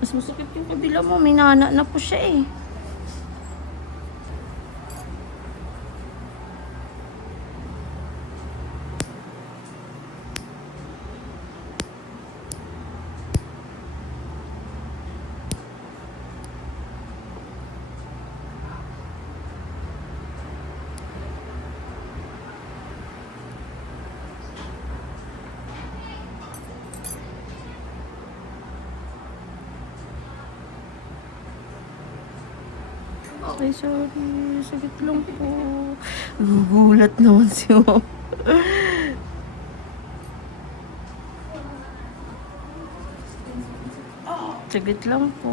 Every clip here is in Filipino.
Mas masakit yung kabila mo. May nana na po siya eh. Ay, sorry. Sakit lang po. Gugulat naman si Mom. Sakit lang po.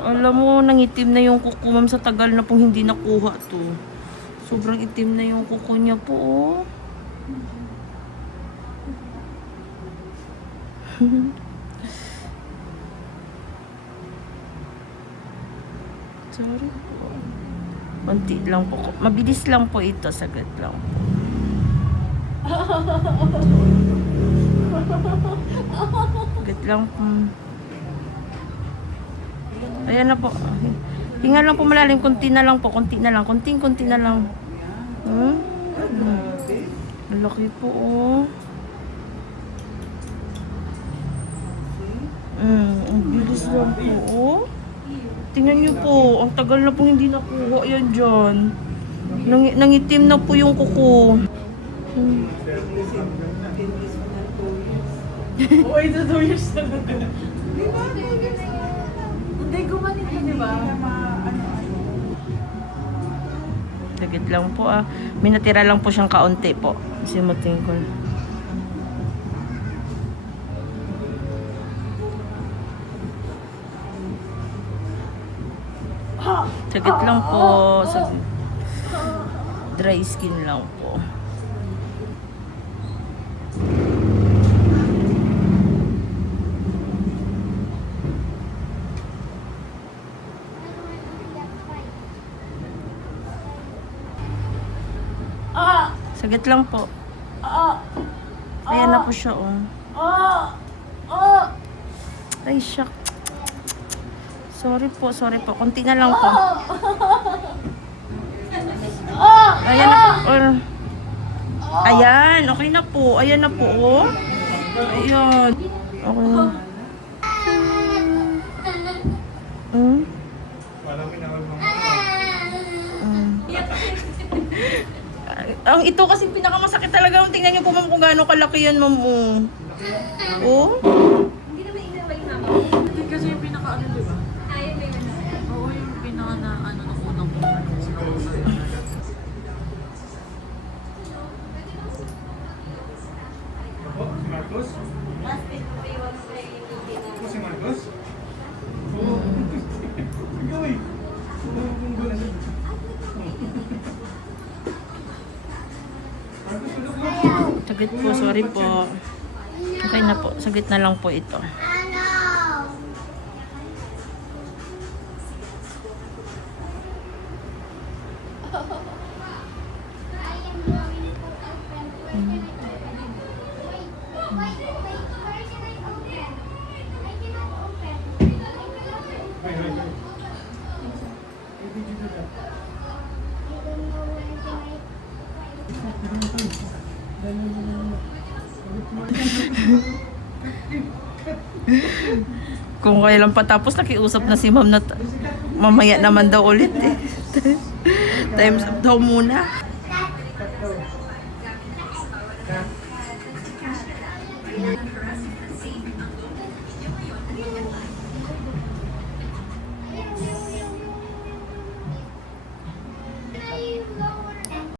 Alam mo, nangitim na yung kuko, Ma'am, sa tagal na pong hindi nakuha to. Sobrang itim na yung kuko niya po, oh. Sorry po. Konti lang po. Mabilis lang po ito. Sagad lang po. Sagad lang po. Ayan na po. Hinga lang po malalim. Kunti na lang po. Kunti na lang. Kunting-kunti na lang. Malaki po, oh. Ang bilis lang po, oh. Tingnan niyo po, ang tagal na po hindi nakuha yan dyan. Nangitim na po yung kuko. Oo, ito 2 years na lang. Di ba? Hindi, gumalit ka, di ba? Sagit lang po, ah. May natira lang po siyang kaunti po. Simutin ko. Sagit lang po. Sagit. Dry skin lang po. Sagit lang po. Ayan na po siya, oh. Ay, shock. Sorry po, sorry po. Konti na lang po. Ayan na po. Ayan, okay na po. Ayan na po, oh. Ayan. Okay. Ang ito kasi pinakamasakit talaga. Tingnan niyo po, Ma'am, kung gaano kalaki yan, Ma'am. Oh. Hindi naman inabay-inabay. Hindi kasi yung pinaka-ano, di ba? Oo, yung pinaka na ano ng unang po. Marcos? Si Marcos? Oo. Ikaw eh. Sagit po, sorry po. Okay na po. Sagit na lang po ito. Kung kailan patapos, nakiusap na si Ma'am na mamaya naman daw ulit eh. Time's up daw muna.